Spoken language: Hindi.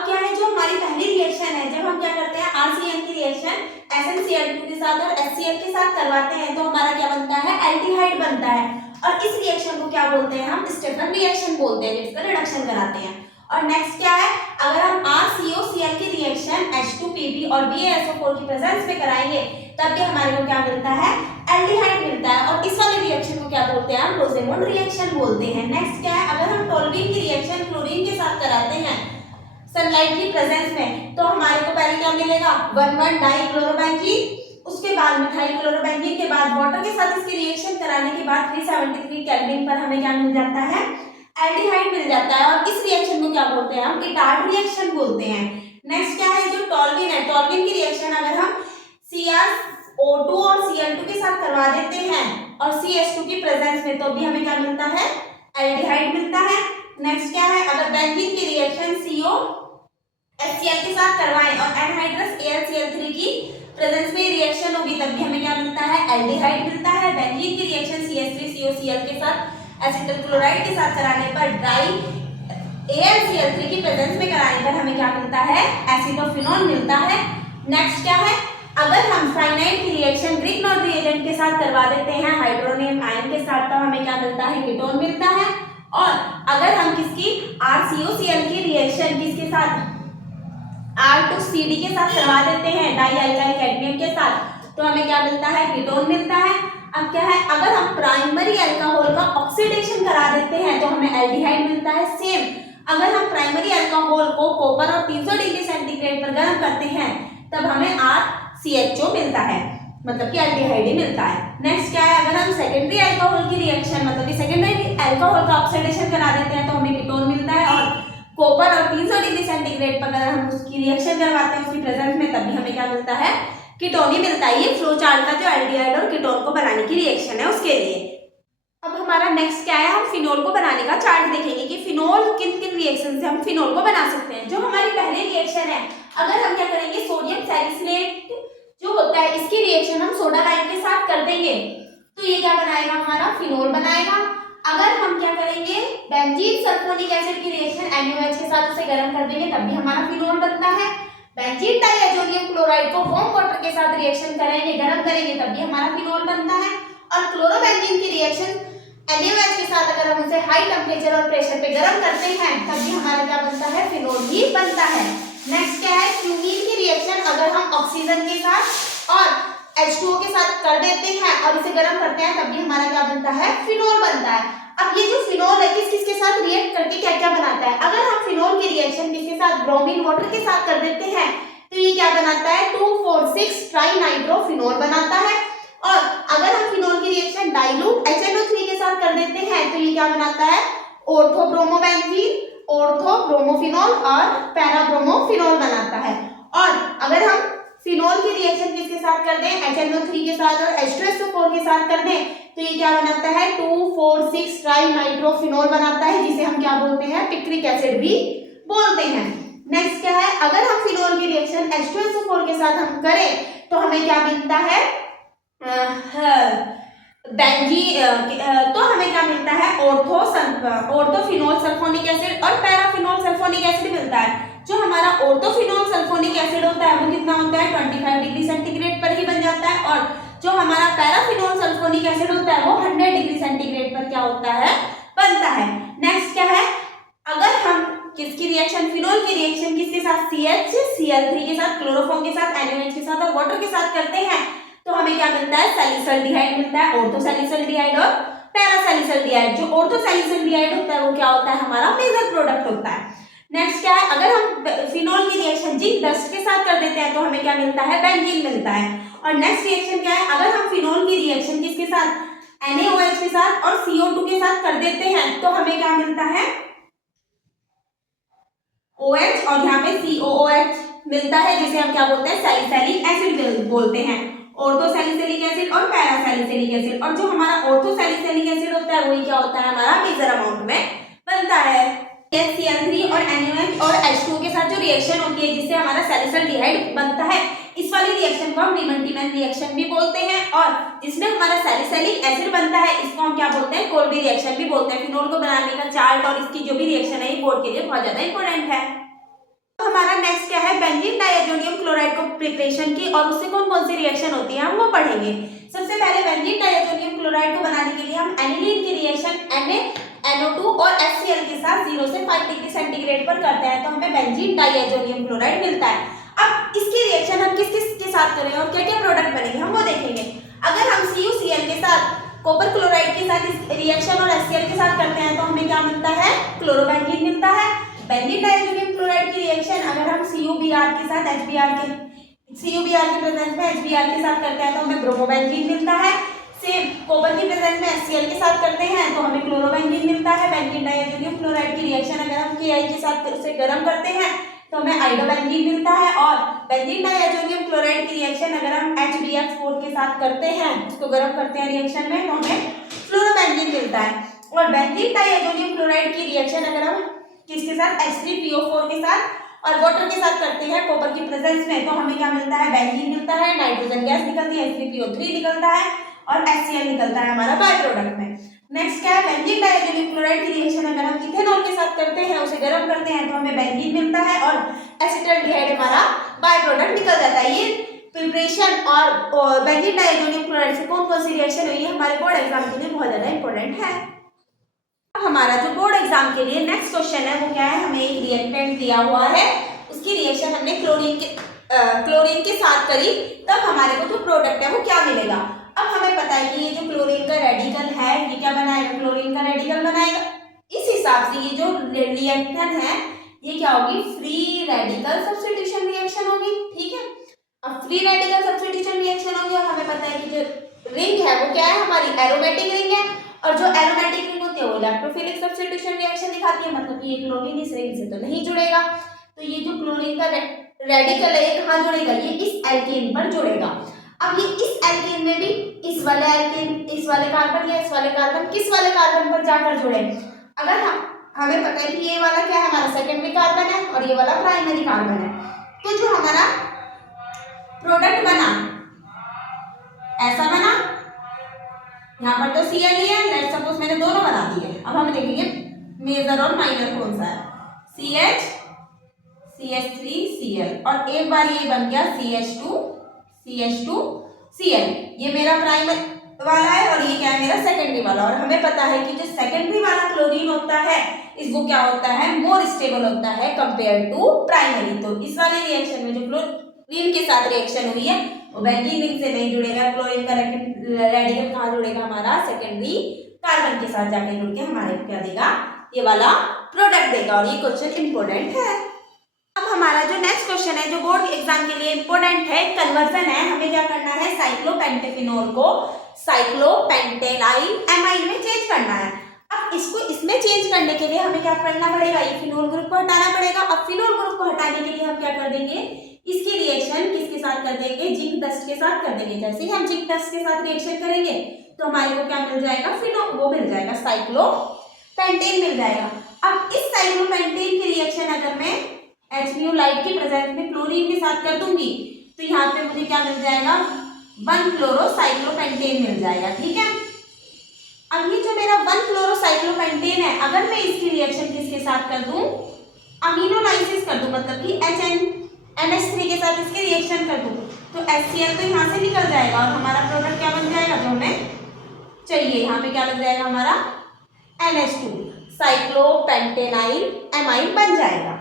अब क्या है, जो हमारी पहली रिएक्शन है, जब हम क्या करते हैं RCN की रिएक्शन SnCl2 के साथ और HCl के साथ करवाते हैं तो हमारा क्या बनता है, एल्डिहाइड बनता है। और इस रिएक्शन को क्या बोलते हैं, हम स्टेफन रिएक्शन बोलते हैं, जिसका रिडक्शन कराते हैं। और नेक्स्ट क्या है, अगर हम RCOCl की रिएक्शन H2PP और BaSO4 की प्रेजेंस में कराएंगे तब भी हमारे को क्या मिलता है, एल्डिहाइड मिलता है। और इस वाले रिएक्शन को क्या बोलते हैं, हम रोसेमोंड रिएक्शन बोलते हैं। नेक्स्ट क्या है, अगर हम टोल्यूइन की रिएक्शन क्लोरीन के साथ कराते हैं सनलाइट की प्रेजेंस में तो हमारे को पहले क्या मिलेगा, 1,1 डाइक्लोरोबेंजीन, उसके बाद मिथाइल क्लोरोबेंजीन के बाद वाटर के साथ इसकी रिएक्शन कराने के बाद 373 केल्विन पर हमें क्या मिल जाता है, एल्डिहाइड मिल जाता है। और इस रिएक्शन को क्या बोलते हैं, हम इटार्ड रिएक्शन बोलते हैं। नेक्स्ट क्या है, जो टोल्यूइन है, टोल्यूइन की रिएक्शन अगर हम CrO2 और Cl2 के साथ करवा देते हैं और CH2 की प्रेजेंस में तो भी हमें क्या मिलता है, एल्डिहाइड मिलता है। नेक्स्ट क्या है, अगर बेंजीन की रिएक्शन COHCl के साथ करवाएं और एनहाइड्रस AlCl3 की प्रेजेंस में रिएक्शन होगी तब भी हमें क्या मिलता है, एल्डिहाइड मिलता है। बेंजीन की रिएक्शन CH3COCl के साथ एसिटल क्लोराइड के साथ कराने पर डाई AlCl3 की प्रेजेंस में कराने पर हमें क्या मिलता है, एसिटोफिनॉल मिलता है। नेक्स्ट क्या है, अगर हम साइनाइड की रिएक्शन ग्रिग्नॉल रिएजेंट के साथ करवा देते हैं हाइड्रोनियम आयन के साथ तो हमें क्या मिलता है, कीटोन मिलता है। और अगर हम किसकी RCOCl की रिएक्शन किसके साथ R2CD के साथ करवा देते हैं डाई अल्काइल कैडमियम के साथ तो हमें क्या मिलता है, कीटोन मिलता है। अब क्या है, अगर हम प्राइमरी अल्कोहल का ऑक्सीडेशन करा देते हैं तो हमें एल्डिहाइड मिलता है। सेम अगर हम प्राइमरी अल्कोहल को कॉपर और 300 डिग्री सेंटीग्रेड पर गर्म करते हैं तब हमें RCHO मिलता है, मतलब कि एल्डिहाइड ही मिलता है। नेक्स्ट क्या है, अगर हम सेकेंडरी अल्कोहल की रिएक्शन मतलब कि सेकेंडरी अल्कोहल का ऑक्सीडेशन करा देते हैं तो हमें कीटोन मिलता है। और कॉपर और 300 डिग्री सेंटीग्रेड पर अगर हम उसकी रिएक्शन करवाते हैं उसकी प्रेजेंस में तब भी हमें क्या मिलता है, कीटोन ही मिलता है। ये फ्लो चार्ट का जो एल्डिहाइड और कीटोन को बनाने की रिएक्शन है उसके लिए। अब हमारा नेक्स्ट क्या है, हम फिनोल को बनाने का चार्ट देखेंगे कि फिनोल किन किन रिएक्शन से हम फिनोल को बना सकते हैं। जो हमारी पहली रिएक्शन है, अगर हम क्या करेंगे, सोडियम सैलिसिलेट जो होता है इसकी रिएक्शन हम सोडा लाइम के साथ कर देंगे तो ये क्या बनाएगा, हमारा फिनोल बनाएगा। अगर हम क्या करेंगे, बेंजीन सल्फोनिक एसिड की रिएक्शन NaOH के साथ उसे गर्म कर देंगे तब भी हमारा फिनोल बनता है। बेंजीन डाइअजोनियम क्लोराइड को वार्म वाटर के साथ रिएक्शन करेंगे, गर्म करेंगे तब भी हमारा फिनोल बनता है। और क्लोरोबेंजीन की रिएक्शन NaOH के साथ अगर हम उसे हाई टेम्परेचर और प्रेशर पे गर्म करते हैं तब भी हमारा क्या बनता है, फिनोल ही बनता है। नेक्स्ट क्या है, क्यूमीन की रिएक्शन अगर हम ऑक्सीजन के साथ और H2O के साथ कर देते हैं और इसे गर्म करते हैं तब भी हमारा क्या बनता है, फिनोल बनता है। अब ये जो फिनोल है किस किस के साथ रिएक्ट करके क्या क्या बनाता है, अगर हम फिनोल की रिएक्शन किसके साथ, ब्रोमीन वाटर के साथ कर देते हैं तो ये क्या बनाता है, 2,4,6 ट्राइनाइट्रोफिनोल बनाता है। और अगर हम फिनोल की रिएक्शन डाइल्यूट HNO3 के साथ कर देते हैं तो ये क्या बनाता है, ऑर्थोब्रोमोबेंजीन, ऑर्थोब्रोमोफिनोल और पैराब्रोमोफिनोल बनाता है। और अगर हम फिनोल की रिएक्शन किसके साथ कर दें, HNO3 के साथ और H2SO4 के साथ कर दें तो ये क्या बनाता है, 2,4,6 ट्राइनाइट्रोफिनोल बनाता है, जिसे हम क्या बोलते हैं, पिक्रिक एसिड भी बोलते हैं। नेक्स्ट क्या है, अगर हम फिनोल की रिएक्शन H2SO4 के साथ हम करें तो हमें क्या मिलता है, तो हमें क्या मिलता है, ऑर्थोफिनोल सल्फोनिक एसिड और पैराफिनोल सल्फोनिक एसिड मिलता है। जो हमारा ऑर्थोफिनोल सल्फोनिक एसिड होता है वो कितना होता है, 25 डिग्री सेंटीग्रेड पर ही बन जाता है। और जो हमारा पैराफिनोल सल्फोनिक एसिड होता है वो 100 डिग्री सेंटीग्रेड पर क्या होता है, बनता है। नेक्स्ट क्या है, अगर हम किसकी रिएक्शन, फिनोल की रिएक्शन किसके साथ, CHCl3 के साथ, क्लोरोफॉर्म के साथ, NaOH के साथ और वाटर के साथ करते हैं तो हमें क्या मिलता है, सैलिसल्डिहाइड मिलता है, ऑर्थोसैलिसल्डिहाइड और पैरासैलिसल्डिहाइड। जो ऑर्थोसैलिसल्डिहाइड होता है वो क्या होता है, हमारा मेजर प्रोडक्ट होता है। नेक्स्ट क्या है, अगर हम फिनोल की रिएक्शन जिंक डस्ट के साथ कर देते हैं तो हमें क्या मिलता है, बेंजीन मिलता है। और नेक्स्ट रिएक्शन क्या है, अगर हम फिनोल की रिएक्शन किसके साथ, NaOH के साथ और CO2 के साथ कर देते हैं तो हमें क्या मिलता है, OH और यहाँ पे COOH मिलता है, जिसे हम क्या बोलते हैं, सैलिसैलिक एसिड बोलते हैं। ऑर्थोसैलिसैलिक एसिड और पैरासैलिसैलिक एसिड। और जो हमारा ऑर्थोसैलिसैलिक एसिड होता है वही क्या होता है, हमारा मेजर अमाउंट में बनता है। Cl3 और NaOH और H2O के साथ जो रिएक्शन होती है जिससे हमारा सैलिसल्डिहाइड बनता है, इस वाली रिएक्शन को हम रीमंटीमैन रिएक्शन भी बोलते हैं। और जिसमें हमारा सैलिसैलिक एसिड बनता है इसको हम क्या बोलते हैं, कोल्बी रिएक्शन भी बोलते हैं। फिनोल को बनाने का चार्ट और इसकी जो भी रिएक्शन है ये बोर्ड के लिए बहुत ज्यादा इंपॉर्टेंट है। हमारा नेक्स्ट क्या है, बेंजीन डाइअजोनियम क्लोराइड को प्रिपरेशन की और उससे कौन कौन सी रिएक्शन होती है हम वो पढ़ेंगे। सबसे पहले बेंजीन डाइअजोनियम क्लोराइड को बनाने के लिए हम एनिलीन की रिएक्शन NaNO2 और HCl के साथ 0 से 5 डिग्री सेंटीग्रेड पर करते हैं तो हमें बेंजीन डाइअजोनियम क्लोराइड मिलता है। अब इसकी रिएक्शन हम किस किस के साथ करें और क्या क्या प्रोडक्ट बनेंगे हम वो देखेंगे। अगर हम CuCl के साथ कॉपर क्लोराइड के साथ इस रिएक्शन और HCl के साथ करते हैं तो हमें क्या मिलता है, क्लोरोबेंजीन मिलता है। बेंजीन डाइअजोनियम क्लोराइड की रिएक्शन अगर हम CuBr के साथ CuBr के प्रेजेंस में HBr के साथ करते हैं तो हमें ब्रोमोबेंजीन मिलता है। सेम कॉपर के प्रेजेंस में HCl के साथ करते हैं तो हमें क्लोरोबेंजीन मिलता है। बेंजीन डाइअजोनियम क्लोराइड की रिएक्शन अगर हम Ki के साथ उसे गर्म करते हैं तो हमें आइडोबेंजीन मिलता है। और बेंजीन डाइअजोनियम क्लोराइड की रिएक्शन अगर हम HBr4 के साथ करते हैं, उसको गर्म करते हैं रिएक्शन में, तो हमें फ्लोरोबेंजीन मिलता है। और बेंजीन डाइअजोनियम क्लोराइड की रिएक्शन अगर हम किसके साथ, H3PO4 के साथ और वाटर के साथ करते हैं कॉपर की प्रेजेंस में, तो हमें क्या मिलता है, बेंजीन मिलता है, नाइट्रोजन गैस निकलती है, H3PO3 निकलता है और HCl निकलता है हमारा बाय प्रोडक्ट में। नेक्स्ट क्या है, बेंजीन डाइअजोनियम क्लोराइड की रिएक्शन अगर हम इथेनॉल के साथ करते हैं, उसे गर्म करते हैं तो हमें बेंजीन मिलता है और एसिटल्डिहाइड हमारा बाय प्रोडक्ट निकल जाता है। ये प्रिपरेशन और बेंजीन डाइअजोनियम क्लोराइड से कौन कौन सी रिएक्शन हुई है हमारे बोर्ड एग्जाम के लिए बहुत ज्यादा इंपॉर्टेंट है। हमारा जो बोर्ड एग्जाम के लिए नेक्स्ट क्वेश्चन है वो क्या है, हमें एक रिएक्टेंट दिया हुआ है, उसकी रिएक्शन हमने क्लोरीन के साथ करी, तब हमारे को जो प्रोडक्ट है वो क्या मिलेगा। अब हमें पता है कि ये जो क्लोरीन का रेडिकल है ये क्या बनाएगा, क्लोरीन का रेडिकल बनाएगा। इस हिसाब से ये जो रिएक्टेंट है ये क्या होगी, फ्री रेडिकल सब्स्टिट्यूशन रिएक्शन होगी। ठीक है, अब फ्री रेडिकल सब्स्टिट्यूशन रिएक्शन होगी और हमें पता है कि जो रिंग है वो क्या है, हमारी एरोमेटिक रिंग है और जो एरोमेटिक रिंग होती है वो इलेक्ट्रोफिलिक सब्स्टिट्यूशन रिएक्शन दिखाती है, मतलब ये क्लोरीन इस रिंग से तो नहीं जुड़ेगा। तो ये जो क्लोरीन का रेडिकल है ये कहाँ जुड़ेगा, ये इस एल्केन पर जुड़ेगा। अब ये इस एल्केन में भी इस वाले एल्केन, इस वाले कार्बन या इस वाले कार्बन किस वाले कार्बन पर जाकर जुड़े। अगर हमें पता है कि ये वाला क्या है, हमारा सेकेंडरी कार्बन है और ये वाला प्राइमरी कार्बन है, तो जो हमारा प्रोडक्ट बना ऐसा बना, यहाँ पर तो Cl ही है, लेट्स सपोज मैंने दोनों बना दिए। अब हम देखेंगे मेजर और माइनर कौन सा है, CH CH3 Cl और एक बार ये बन गया CH2 Cl। ये मेरा प्राइमरी वाला है और ये क्या है, मेरा सेकेंडरी वाला। और हमें पता है कि जो सेकेंडरी वाला क्लोरीन होता है इसको क्या होता है, मोर स्टेबल होता है कंपेयर टू प्राइमरी। तो इस वाले रिएक्शन में जो क्लोरीन के साथ रिएक्शन हुई है वो बेंजीन रिंग से नहीं जुड़ेगा, क्लोरीन का रेडिकल कहाँ जुड़ेगा, हमारा सेकेंडरी कार्बन के साथ जाके जुड़ के हमारे को क्या देगा, ये वाला प्रोडक्ट देगा। और ये क्वेश्चन इंपॉर्टेंट है। अब हमारा जो नेक्स्ट क्वेश्चन है जो बोर्ड एग्जाम के लिए इंपॉर्टेंट है, कन्वर्जन है। हमें क्या करना है, साइक्लोपेंटेफिनोल को साइक्लोपेंटेनाइल एमाइन में चेंज करना है। अब इसको इसमें चेंज करने के लिए हमें क्या करना पड़ेगा, ये फिनोल ग्रुप को हटाना पड़ेगा। अब फिनोल ग्रुप को हटाने के लिए हम क्या कर देंगे, इसकी रिएक्शन किसके साथ कर देंगे, जिंक डस्ट के साथ कर देंगे। जैसे ही हम जिंक डस्ट के साथ रिएक्शन करेंगे तो हमारे को क्या मिल जाएगा, फिनोल वो मिल जाएगा, साइक्लोपेंटेन मिल जाएगा। अब इस साइक्लोपेंटेन की रिएक्शन अगर मैं HBr लाइट की प्रेजेंस में क्लोरीन के साथ कर दूंगी तो यहाँ पे मुझे क्या मिल जाएगा, 1-क्लोरोसाइक्लोपेंटेन मिल जाएगा। ठीक है, अब ये जो मेरा 1-क्लोरोसाइक्लोपेंटेन है, अगर मैं इसकी रिएक्शन किसके साथ कर दूं, अमीनोलाइसिस कर दूं, मतलब कि NH3 के साथ इसकी रिएक्शन कर दूं तो HCl तो यहाँ से निकल जाएगा और हमारा प्रोडक्ट क्या बन जाएगा, जो हमें चाहिए। यहाँ पे क्या लग जाएगा, हमारा NH2 साइक्लोपेंटेनाइल एमाइन बन जाएगा।